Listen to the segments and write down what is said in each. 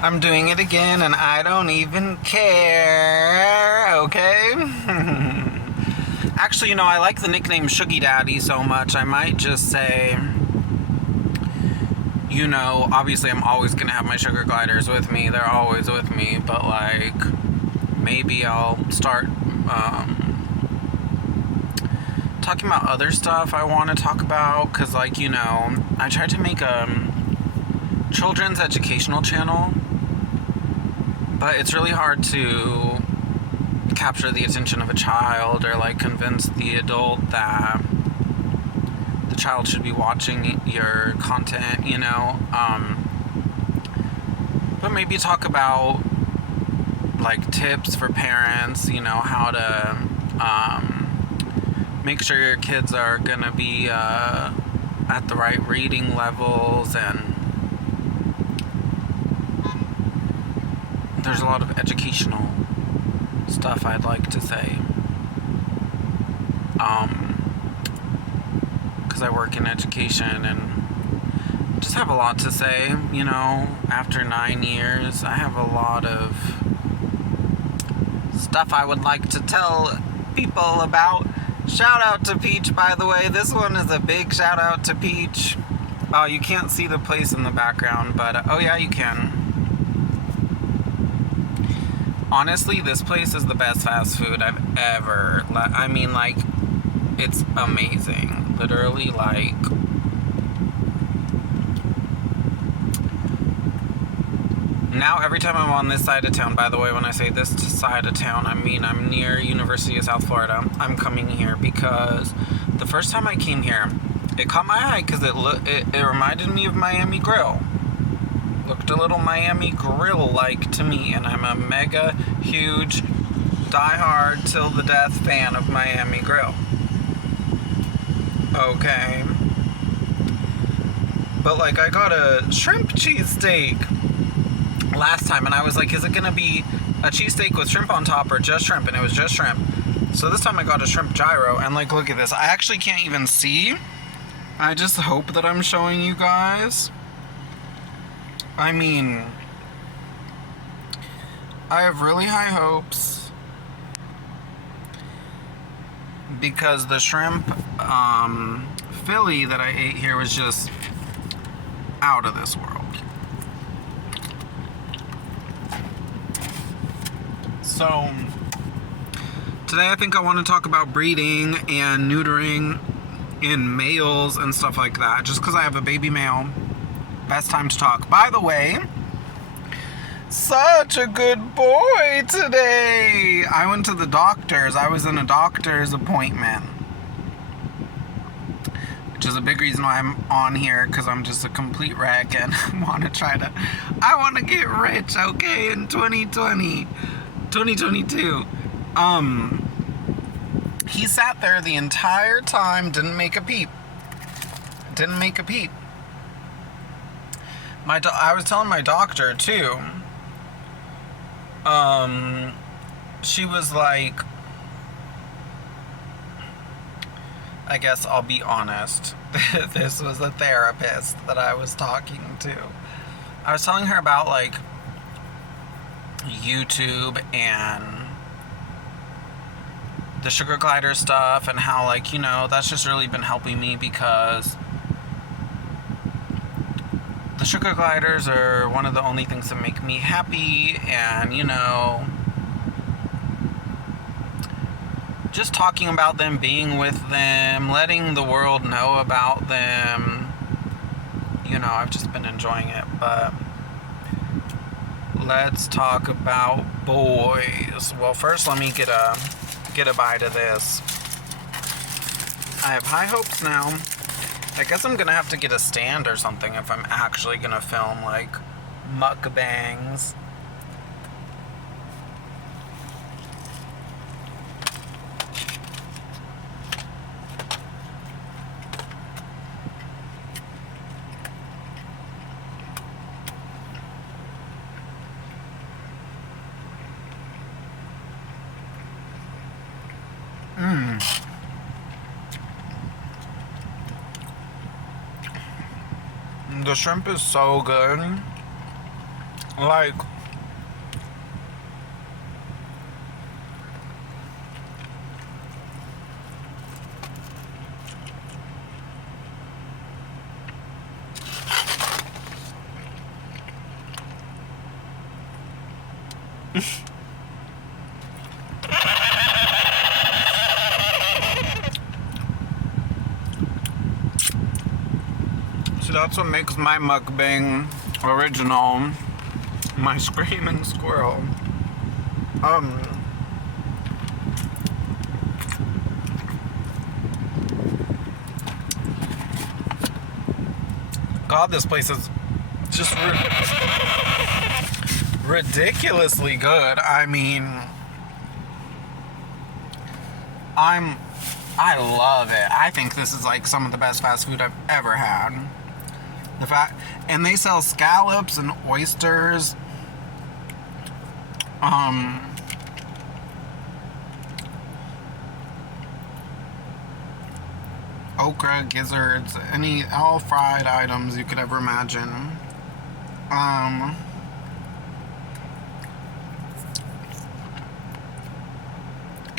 I'm doing it again and I don't even care, okay? Actually, I like the nickname Shuggy Daddy so much, I might just say, obviously I'm always gonna have my sugar gliders with me, they're always with me, but like, maybe I'll start talking about other stuff I want to talk about, because like, I tried to make a children's educational channel, but it's really hard to capture the attention of a child or like convince the adult that the child should be watching your content, but maybe talk about like tips for parents, how to make sure your kids are gonna be at the right reading levels, and there's a lot of educational stuff I'd like to say, because I work in education and just have a lot to say, after 9 years I have a lot of stuff I would like to tell people about. Shout out to Peach, by the way. This one is a big shout out to Peach. Oh, you can't see the place in the background, but oh yeah, you can. Honestly, this place is the best fast food I've ever, it's amazing. Literally, like, now every time I'm on this side of town, by the way, when I say this side of town, I mean I'm near University of South Florida. I'm coming here because the first time I came here, it caught my eye because it reminded me of Miami Grill. Looked a little Miami Grill-like to me, and I'm a mega huge die-hard till the death fan of Miami Grill. Okay. But like, I got a shrimp cheesesteak last time, and I was like, is it gonna be a cheesesteak with shrimp on top or just shrimp? And it was just shrimp. So this time I got a shrimp gyro, and like, look at this. I actually can't even see. I just hope that I'm showing you guys. I mean, I have really high hopes because the shrimp Philly that I ate here was just out of this world. So today I think I want to talk about breeding and neutering in males and stuff like that, just because I have a baby male. Best time to talk. By the way, such a good boy today. I went to the doctor's. I was in a doctor's appointment, which is a big reason why I'm on here, because I'm just a complete wreck and I want to get rich, okay, in 2022. He sat there the entire time, didn't make a peep. I was telling my doctor too. She was like, I guess I'll be honest. This was a therapist that I was talking to. I was telling her about like YouTube and the sugar glider stuff, and how like, that's just really been helping me, because the sugar gliders are one of the only things that make me happy, and just talking about them, being with them, letting the world know about them, I've just been enjoying it. But let's talk about boys. Well, first let me get a bite of this. I have high hopes now. I guess I'm gonna have to get a stand or something if I'm actually gonna film like mukbangs. The shrimp is so good. Like, so that's what makes my mukbang original. My screaming squirrel. God, this place is just ridiculously good. I mean, I love it. I think this is like some of the best fast food I've ever had. And they sell scallops and oysters. Okra, gizzards, all fried items you could ever imagine.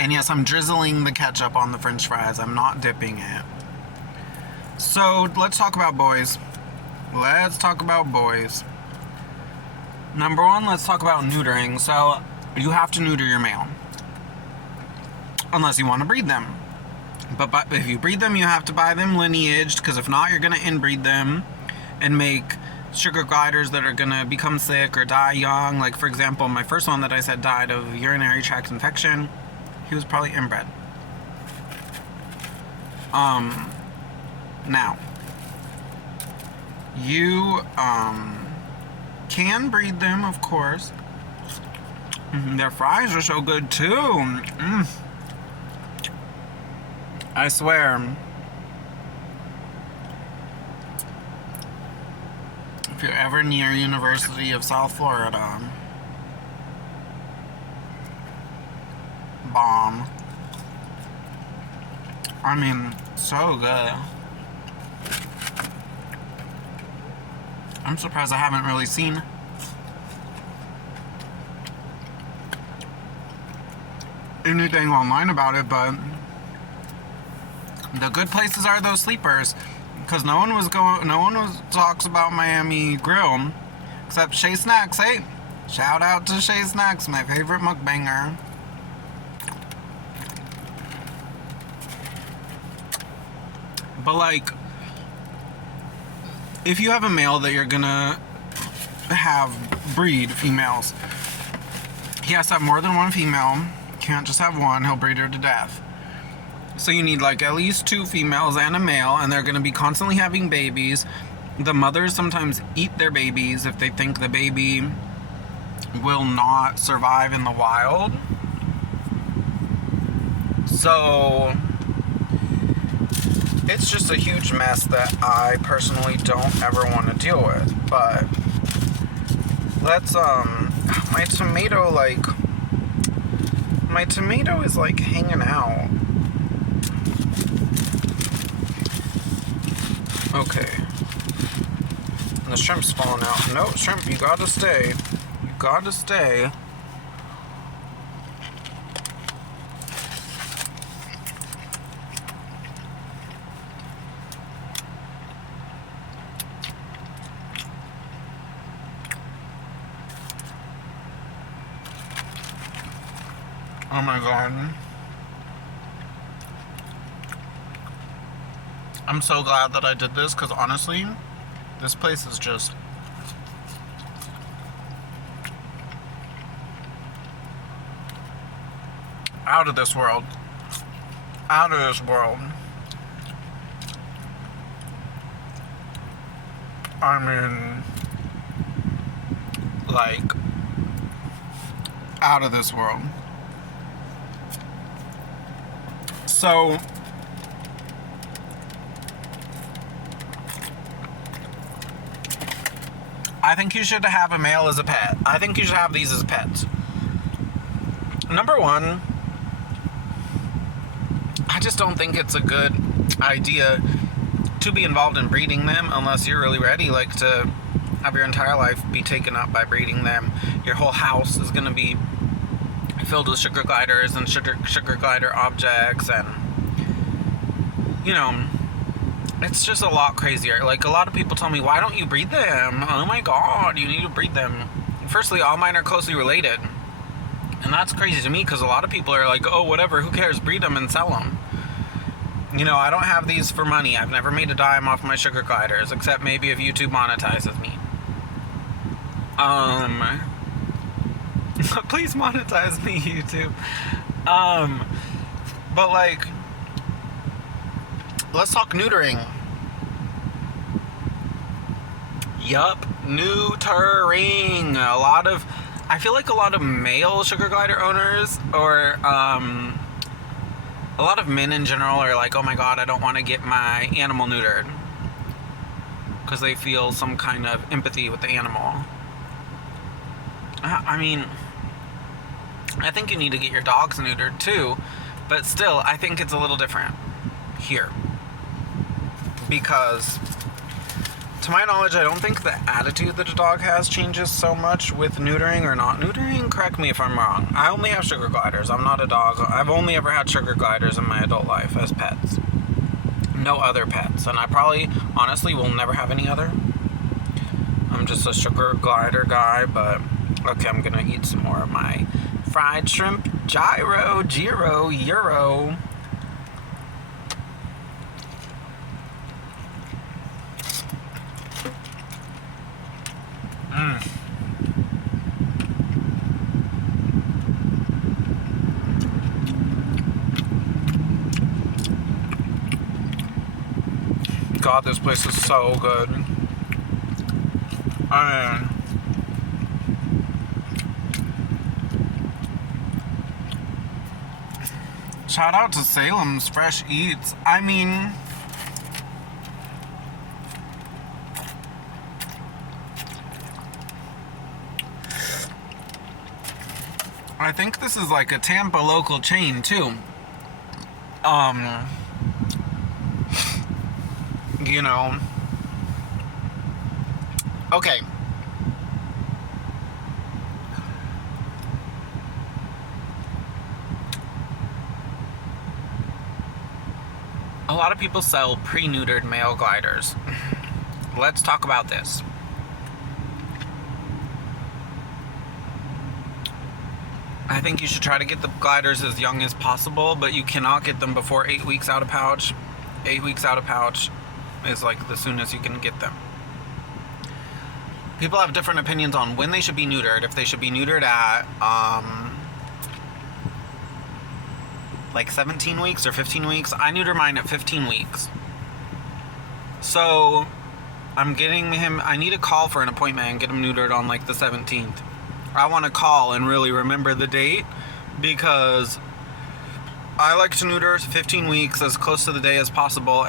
And yes, I'm drizzling the ketchup on the french fries. I'm not dipping it. So, let's talk about boys. Let's talk about boys. Number one, let's talk about neutering. So, you have to neuter your male. Unless you want to breed them. But if you breed them, you have to buy them lineaged, because if not, you're going to inbreed them and make sugar gliders that are going to become sick or die young. Like, for example, my first one that I said died of urinary tract infection. He was probably inbred. Now, you can breed them, of course. Their fries are so good too. I swear. If you're ever near University of South Florida, bomb. I mean, so good. I'm surprised I haven't really seen anything online about it, but the good places are those sleepers, because no one talks about Miami Grill except Shay Snacks. Hey, shout out to Shay Snacks, my favorite mukbanger. But like, if you have a male that you're gonna have breed females, he has to have more than one female. Can't just have one, he'll breed her to death. So you need like at least 2 females and a male, and they're gonna be constantly having babies. The mothers sometimes eat their babies if they think the baby will not survive in the wild. So it's just a huge mess that I personally don't ever want to deal with. But let's my tomato is like hanging out. Okay. And the shrimp's falling out. No, shrimp, you gotta stay. You gotta stay. Oh my god. I'm so glad that I did this, because honestly, this place is just out of this world. Out of this world. I mean, like, out of this world. So, I think you should have a male as a pet. I think you should have these as pets. Number one, I just don't think it's a good idea to be involved in breeding them unless you're really ready, like, to of your entire life be taken up by breeding them. Your whole house is going to be filled with sugar gliders and sugar glider objects, and you know, it's just a lot crazier. Like, a lot of people tell me, why don't you breed them? Oh my god, you need to breed them. Firstly, all mine are closely related, and that's crazy to me because a lot of people are like, oh, whatever, who cares, breed them and sell them. You know, I don't have these for money. I've never made a dime off my sugar gliders, except maybe if YouTube monetizes me. Please monetize me, YouTube. But like, let's talk neutering. Yup, neutering. I feel like a lot of male sugar glider owners, or a lot of men in general, are like, oh my god, I don't want to get my animal neutered, because they feel some kind of empathy with the animal. I mean, I think you need to get your dogs neutered too, but still, I think it's a little different here. Because, to my knowledge, I don't think the attitude that a dog has changes so much with neutering or not neutering. Correct me if I'm wrong. I only have sugar gliders. I'm not a dog. I've only ever had sugar gliders in my adult life as pets. No other pets. And I probably, honestly, will never have any other. I'm just a sugar glider guy, but okay, I'm gonna eat some more of my fried shrimp gyro, euro. God, this place is so good. I mean, shout out to Salem's Fresh Eats. I mean, I think this is like a Tampa local chain too. You know, okay. A lot of people sell pre-neutered male gliders. Let's talk about this. I think you should try to get the gliders as young as possible, but you cannot get them before 8 weeks out of pouch. 8 weeks out of pouch is like the soonest you can get them. People have different opinions on when they should be neutered. If they should be neutered at like 17 weeks or 15 weeks. I neuter mine at 15 weeks. So I'm getting him, I need to call for an appointment and get him neutered on like the 17th. I want to call and really remember the date, because I like to neuter 15 weeks as close to the day as possible.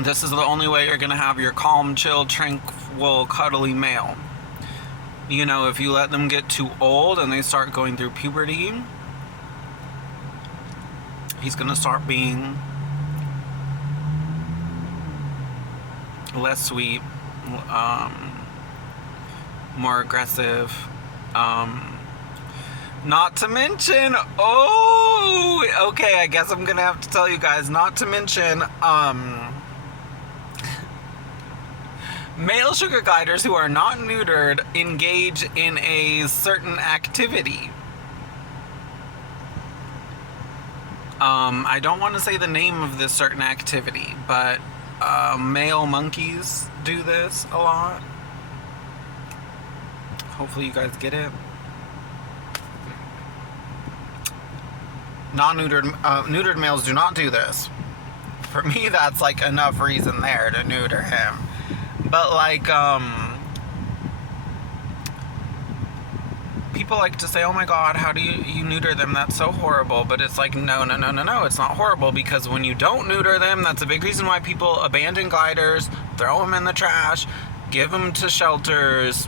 This is the only way you're going to have your calm, chill, tranquil, cuddly male. You know, if you let them get too old and they start going through puberty, he's going to start being less sweet, more aggressive, not to mention, okay, I guess I'm gonna have to tell you guys, not to mention, male sugar gliders who are not neutered engage in a certain activity. I don't want to say the name of this certain activity, but male monkeys do this a lot. Hopefully you guys get it. Neutered males do not do this. For me, that's like enough reason there to neuter him. But like, people like to say, oh my god, how do you neuter them? That's so horrible. But it's like, no, it's not horrible, because when you don't neuter them, that's a big reason why people abandon gliders, throw them in the trash, give them to shelters.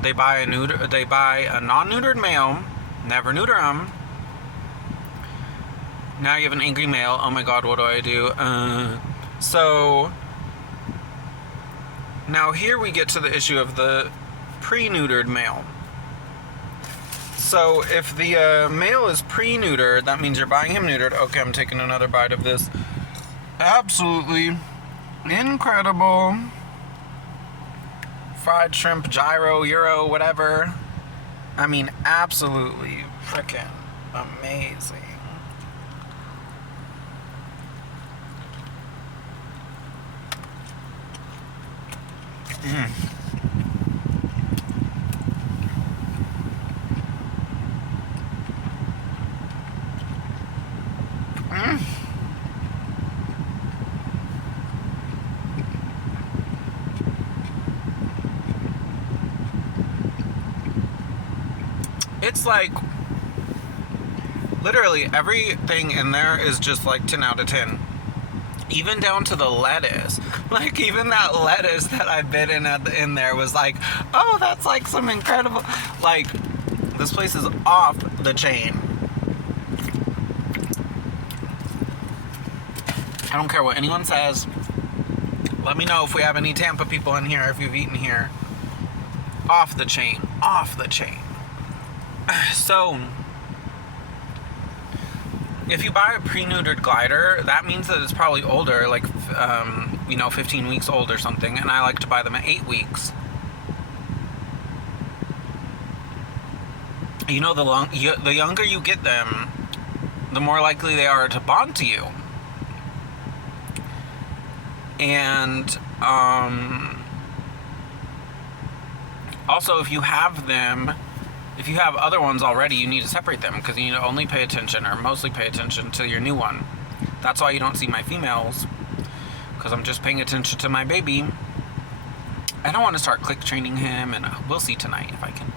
They buy a non-neutered male, never neuter them. Now you have an angry male. Oh my god, what do I do? So Now here we get to the issue of the pre-neutered male. So if the male is pre-neutered, that means you're buying him neutered. Okay, I'm taking another bite of this absolutely incredible fried shrimp, gyro, euro, whatever. I mean, absolutely freaking amazing. It's like literally everything in there is just like 10 out of 10. Even down to the lettuce. Like even that lettuce that I bit in there was like, oh, that's like some incredible, like this place is off the chain. I don't care what anyone says. Let me know if we have any Tampa people in here, if you've eaten here. Off the chain, off the chain. So, if you buy a pre-neutered glider, that means that it's probably older, like, 15 weeks old or something, and I like to buy them at 8 weeks. You know, the younger you get them, the more likely they are to bond to you. And, also, if you have other ones already, you need to separate them because you need to only pay attention or mostly pay attention to your new one. That's why you don't see my females, because I'm just paying attention to my baby. I don't want to start click training him, and we'll see tonight if I can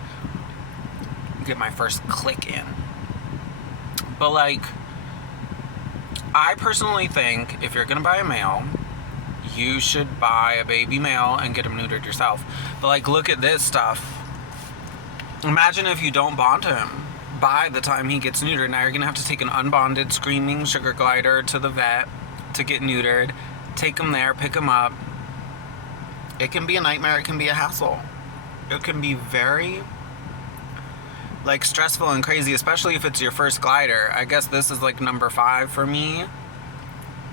get my first click in. But like, I personally think if you're going to buy a male, you should buy a baby male and get him neutered yourself. But like, look at this stuff. Imagine if you don't bond him by the time he gets neutered. Now you're going to have to take an unbonded screaming sugar glider to the vet to get neutered. Take him there, pick him up. It can be a nightmare. It can be a hassle. It can be very, like, stressful and crazy, especially if it's your first glider. I guess this is like number 5 for me.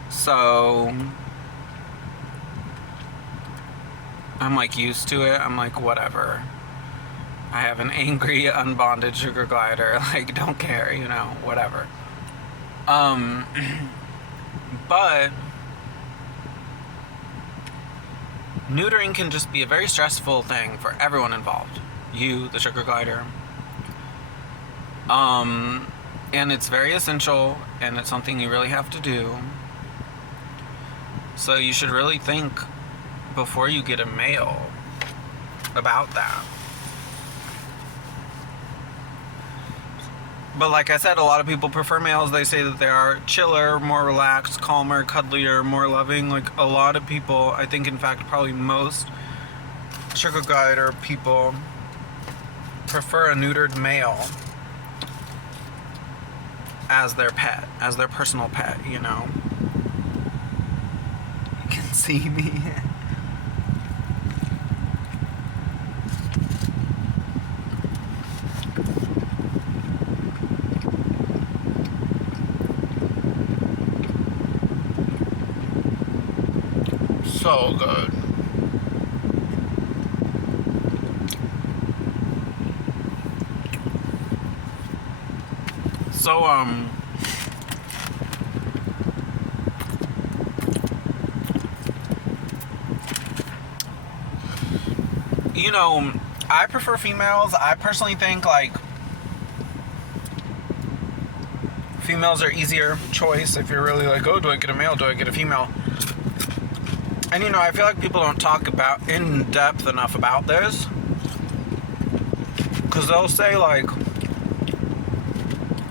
So I'm like used to it. I'm like, whatever. I have an angry, unbonded sugar glider. Like, don't care, whatever. But neutering can just be a very stressful thing for everyone involved. You, the sugar glider. And it's very essential, and it's something you really have to do. So you should really think before you get a male about that. But like I said, a lot of people prefer males. They say that they are chiller, more relaxed, calmer, cuddlier, more loving. Like a lot of people, I think in fact probably most sugar glider people prefer a neutered male as their pet, as their personal pet, You can see me. So good. So, I prefer females. I personally think, like, females are easier choice if you're really like, oh, do I get a male? Do I get a female? And, I feel like people don't talk about in depth enough about this. Because they'll say, like,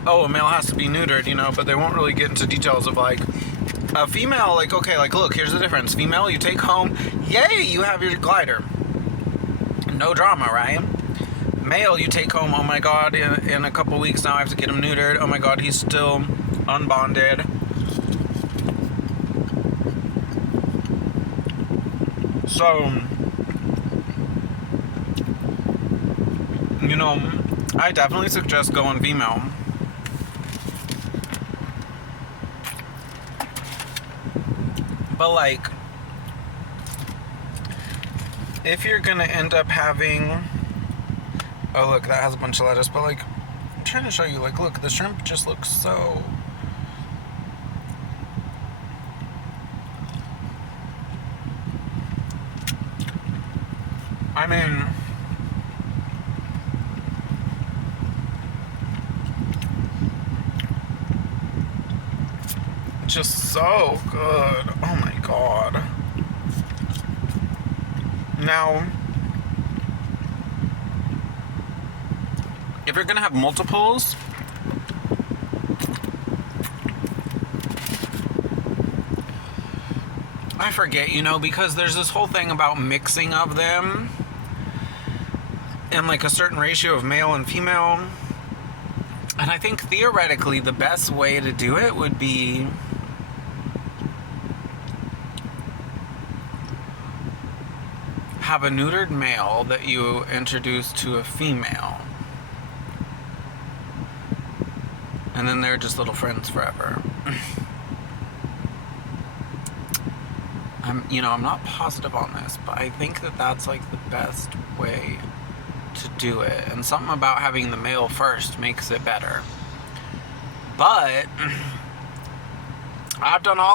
oh, a male has to be neutered, but they won't really get into details of, like, a female, like, okay, like, look, here's the difference. Female, you take home, yay, you have your glider. No drama, right? Male, you take home, oh my god, in a couple weeks now I have to get him neutered. Oh my god, he's still unbonded. So, You know, I definitely suggest going female. But like, if you're gonna end up having, oh look, that has a bunch of lettuce, but like, I'm trying to show you, like, look, the shrimp just looks so, I mean, just so good. Oh my god. Now, if you're gonna have multiples, I forget, you know, because there's this whole thing about mixing of them in like a certain ratio of male and female. And I think theoretically the best way to do it would be have a neutered male that you introduce to a female. And then they're just little friends forever. I'm not positive on this, but I think that that's like the best way to do it. And something about having the male first makes it better. But I've done all